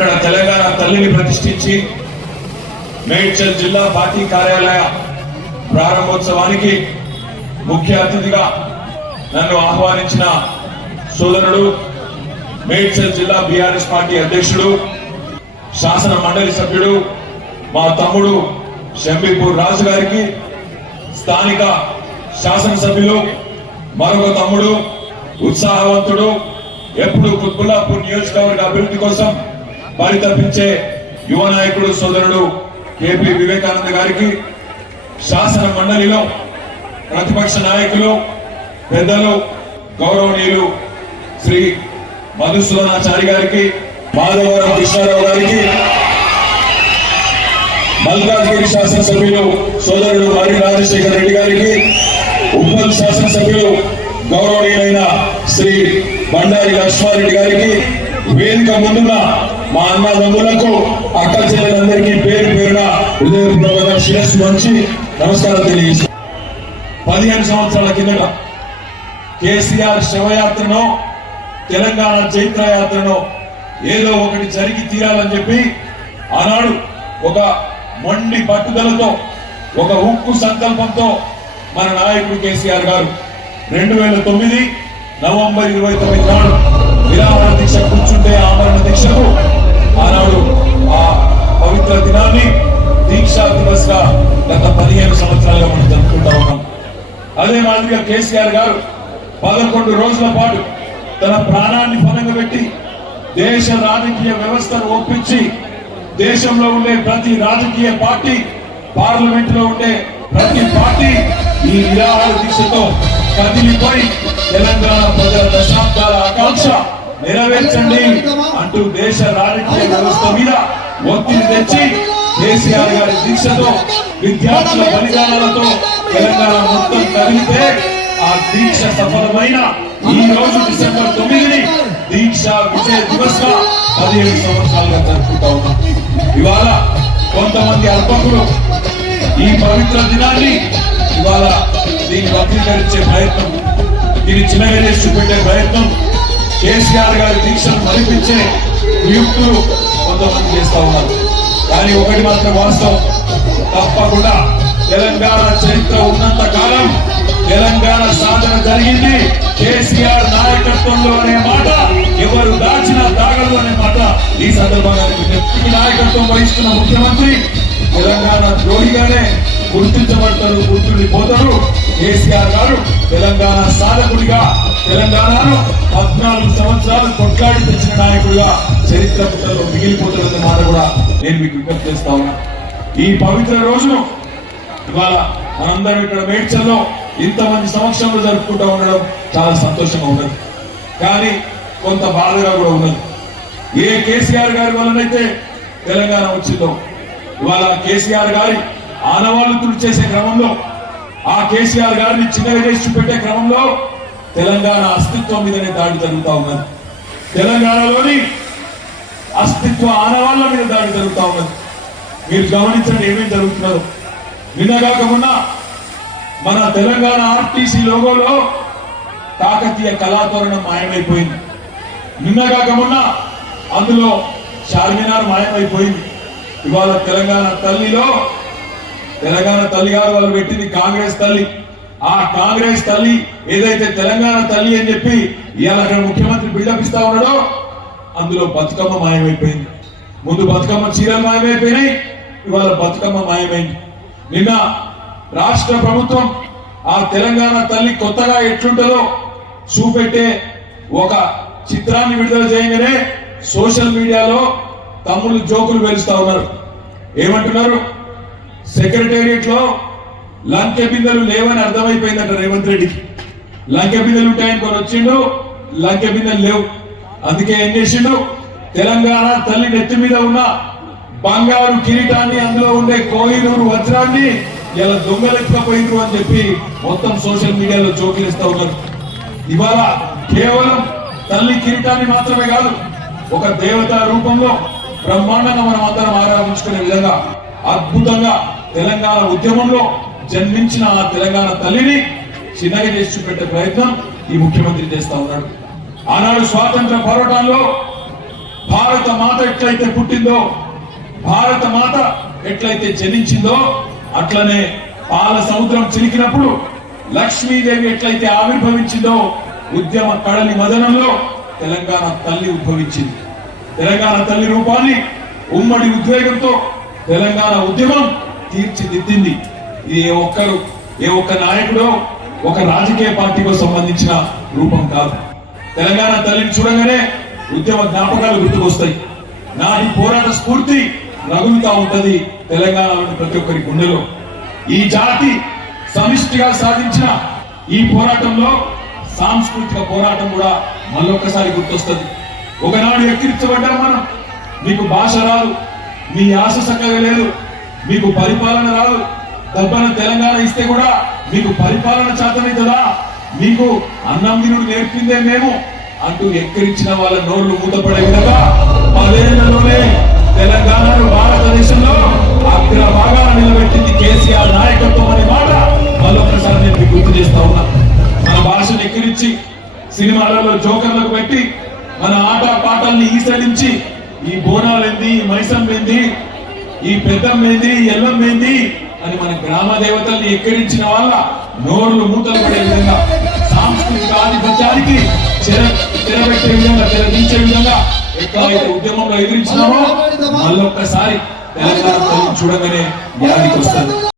ఇక్కడ తెలంగాణ తల్లిని ప్రతిష్ఠించి మేడ్చల్ జిల్లా పార్టీ కార్యాలయ ప్రారంభోత్సవానికి ముఖ్య అతిథిగా నన్ను ఆహ్వానించిన సోదరుడు మేడ్చల్ జిల్లా బీఆర్ఎస్ పార్టీ అధ్యక్షుడు శాసన మండలి సభ్యుడు మా తమ్ముడు షంబీపూర్ రాజు గారికి, స్థానిక శాసనసభ్యులు మరొక తమ్ముడు ఉత్సాహవంతుడు, ఎప్పుడు కుత్బుల్లాపూర్ నియోజకవర్గ అభివృద్ధి కోసం పరితపించే యువ నాయకుడు సోదరుడు కేపీ వివేకానంద గారికి, శాసన మండలిలో ప్రతిపక్ష నాయకులు పెద్దలు గౌరవనీయులు శ్రీ మధుసూదనాచారి గారికి, మాధవరం కృష్ణారావు గారికి, మల్కాజ్గిరి శాసనసభ్యులు సోదరుడు మరి రాజశేఖర రెడ్డి గారికి, ఉప్పల్ శాసనసభ్యులు గౌరవనీయులైన శ్రీ బండారి లక్ష్మారెడ్డి గారికి, వేదిక ముందున్న మా అన్నదమ్ములకు అక్క చెల్లెలందరికీ పేరు పేరున హృదయపూర్వక శిరస్సు వంచి నమస్కారం తెలియజేస్తాను. 15 సంవత్సరాల కిందట కేసీఆర్ శవయాత్రను, తెలంగాణ చైత్రయాత్రను ఏదో ఒకటి జరిగి తీరాలని చెప్పి ఆనాడు ఒక మొండి పట్టుదలతో, ఒక ఉక్కు సంకల్పంతో మన నాయకుడు కేసీఆర్ గారు 2009 నవంబర్ 29 నాడు విరామణ దీక్ష కూర్చుంటే ఆమరణ దీక్షకు ఆనాడు ఆ పవిత్ర దినాన్ని దీక్షా దివస్ గా గత 15 సంవత్సరాలుగా మనం జరుపుకుంటా ఉన్నాం. అదే మాదిరిగా కేసీఆర్ గారు 11 రోజుల పాటు తన ప్రాణాన్ని పణంగా పెట్టి దేశ రాజకీయ వ్యవస్థను ఒప్పించి, దేశంలో ఉండే ప్రతి రాజకీయ పార్టీ, పార్లమెంట్ లో ఉండే ప్రతి పార్టీ ఈ విరాహార దీక్షతో కదిలిపోయి తెలంగాణ ప్రజల దశాబ్దాల ఆకాంక్ష నెరవేర్చండి అంటూ దేశ రాజకీయ వ్యవస్థ మీద ఒత్తిడి తెచ్చి కేసీఆర్ గారి దీక్షతో, విద్యార్థుల బలిదానాలతో తెలంగాణ మొత్తం కదిలితే ఆ దీక్ష సఫలమైన ఈ రోజు డిసెంబర్ 9ని దీక్ష విజయ దివస్ గా 15 సంవత్సరాలుగా జరుపుకుంటా ఉన్నాం. ఇవాళ కొంతమంది అల్పకులు ఈ పవిత్ర దినాన్ని ఇవాళ దీన్ని వక్రీకరించే ప్రయత్నం, దీన్ని చిన్నగా చేసి చూపెట్టే ప్రయత్నం, కేసీఆర్ గారి దీక్షను మరిపించే నియుక్తులు కొంతమంది చేస్తా ఉన్నారు. కానీ ఒకటి మాత్రం వాస్తవం, తప్పకుండా తెలంగాణ చరిత్ర ఉన్నంత కాలం తెలంగాణ సాధన జరిగింది కేసీఆర్ నాయకత్వంలో అనే మాట ఎవరు దాచినా దాగలు అనే మాట ఈ సందర్భంగా నాయకత్వం వహిస్తున్న ముఖ్యమంత్రి తెలంగాణ ద్రోహిగానే గుర్తించబడతారు, గుర్తుండిపోతారు. కేసీఆర్ గారు తెలంగాణ సాధకుడిగా, తెలంగాణను 14 సంవత్సరాలు కొట్లాడి తెచ్చిన నాయకుడిగా చరిత్ర పుటల్లో మిగిలిపోతారన్న మాట కూడా నేను మీకు విజ్ఞప్తి చేస్తా ఉన్నా. ఈ పవిత్ర రోజును ఇవాళ మనందరం ఇక్కడ మేడ్చల్లో ఇంతమంది సమక్షంలో జరుపుకుంటూ ఉండడం చాలా సంతోషంగా ఉన్నది. కానీ కొంత బాధగా కూడా ఉన్నది. ఏ కేసీఆర్ గారి వల్లనైతే తెలంగాణ వచ్చిందో, ఇవాళ కేసీఆర్ గారి ఆనవాళ్లు తుడిచేసే క్రమంలో, ఆ కేసీఆర్ గారిని చిన్నగా చేసి చూపెట్టే క్రమంలో తెలంగాణ అస్తిత్వం మీదనే దాడి జరుగుతూ ఉన్నది. తెలంగాణలోని అస్తిత్వ ఆనవాళ్ల మీద దాడి జరుగుతూ ఉన్నది. మీరు గమనించండి ఏమేమి జరుగుతున్నారు. నిన్నగాక మొన్న మన తెలంగాణ ఆర్టీసీ లోగోలో కాకతీయ కళాతోరణం మాయమైపోయింది. నిన్నగాక మొన్న అందులో చార్మినార్ మాయమైపోయింది. ఇవాళ తెలంగాణ తల్లిలో, తెలంగాణ తల్లి గారు వాళ్ళు పెట్టింది కాంగ్రెస్ తల్లి. ఆ కాంగ్రెస్ తల్లి ఏదైతే తెలంగాణ తల్లి అని చెప్పి ఇవాళ అక్కడ ముఖ్యమంత్రి బిల్డప్ ఇస్తా ఉన్నాడో అందులో బతుకమ్మ మాయమైపోయింది. ముందు బతుకమ్మ చీరలు మాయమైపోయినాయి, ఇవాళ బతుకమ్మ మాయమైంది. నిన్న రాష్ట్ర ప్రభుత్వం ఆ తెలంగాణ తల్లి కొత్తగా ఎట్లుంటుందో చూపెట్టే ఒక చిత్రాన్ని విడుదల చేయగానే సోషల్ మీడియాలో తమ్ముళ్ళు జోకులు వేలుస్తా ఉన్నారు. ఏమంటున్నారు? సెక్రటేరియట్ లో లంకె బిందెలు లేవని అర్థమైపోయిందట రేవంత్ రెడ్డికి. లంకె బిందెలు ఉంటాయని కొని వచ్చిండు, లంకె బిందెలు లేవు. అందుకే ఏం చేసిండు? తెలంగాణ తల్లి నెత్తి మీద ఉన్న బంగారు కిరీటాన్ని, అందులో ఉండే కోహినూరు వజ్రాన్ని ఇలా దొంగలెత్తుకపోయిండ్రు అని చెప్పి మొత్తం సోషల్ మీడియాలో జోకిలిస్తా ఉన్నారు. ఇవాళ కేవలం తల్లి కిరీటాన్ని మాత్రమే కాదు, ఒక దేవత రూపంలో బ్రహ్మాండంగా మనం అందరం ఆరాధించుకునే విధంగా అద్భుతంగా తెలంగాణ ఉద్యమంలో జన్మించిన ఆ తెలంగాణ తల్లిని చిన్నగా చేసి చూపెట్టే ప్రయత్నం ఈ ముఖ్యమంత్రి చేస్తా ఉన్నాడు. ఆనాడు స్వాతంత్ర పోరాటంలో భారత మాత ఎట్లయితే పుట్టిందో, భారత మాత ఎట్లయితే జనించిందో, అట్లనే పాల సముద్రం చిలికినప్పుడు లక్ష్మీదేవి ఎట్లయితే ఆవిర్భవించిందో, ఉద్యమ కడలి మదనంలో తెలంగాణ తల్లి ఉద్భవించింది. తెలంగాణ తల్లి రూపాన్ని ఉమ్మడి ఉద్వేగంతో తెలంగాణ ఉద్యమం తీర్చిదిద్దింది. ఇది ఏ ఒక్క నాయకుడో ఒక రాజకీయ పార్టీకి సంబంధించిన రూపం కాదు. తెలంగాణ తల్లిని చూడగానే ఉద్యమ జ్ఞాపకాలు గుర్తుకొస్తాయి. నాటి పోరాట స్ఫూర్తి రగులుతా ఉంటది తెలంగాణలోని ప్రతి ఒక్కరి గుండెలో. ఈ జాతి సమిష్టిగా సాధించిన ఈ పోరాటంలో సాంస్కృతిక పోరాటం కూడా మళ్ళొక్కసారి గుర్తొస్తుంది. ఒకనాడు ఎక్కిరించబడ్డాం మనం, మీకు భాష రాదు, మీ ఆశ చక్కగా లేదు, మీకు పరిపాలన రాదు, దబ్బన తెలంగాణ ఇస్తే కూడా మీకు పరిపాలన చేతనైతుందా, మీకు అన్నం తినుడు నేర్పిందే మేము అంటూ ఎక్కిరించిన వాళ్ళ నోళ్లు మూతపడే విధంగా 10 ఏళ్లలోనే తెలంగాణను భారతదేశంలో అగ్ర భాగాన నిలబెట్టింది కేసీఆర్ నాయకత్వం అనే మాట మళ్ళొకసారి నేను గుర్తు చేస్తా ఉన్నా. మన భాషను ఎక్కిరించి సినిమాలలో జోకర్లకు పెట్టి మన ఆట పాటల్ని ఈసడించి ఈ బోనాలేంది, ఈ మైసంలేంది, ఈ పెద్దమ్మేంది, ఈ ఎల్లమ్మేంది అని మన గ్రామ దేవతల్ని ఎక్కిరించిన వాళ్ళ నోర్లు మూతలు పడే విధంగా, సాంస్కృతిక ఆధిపత్యానికి తెరబెట్టే విధంగా, తెరదించే విధంగా ఎట్లయితే ఉద్యమంలో ఎదిరించినామో మళ్ళొక్కసారి తెలంగాణ చూడగానే వ్యాధికి వస్తుంది.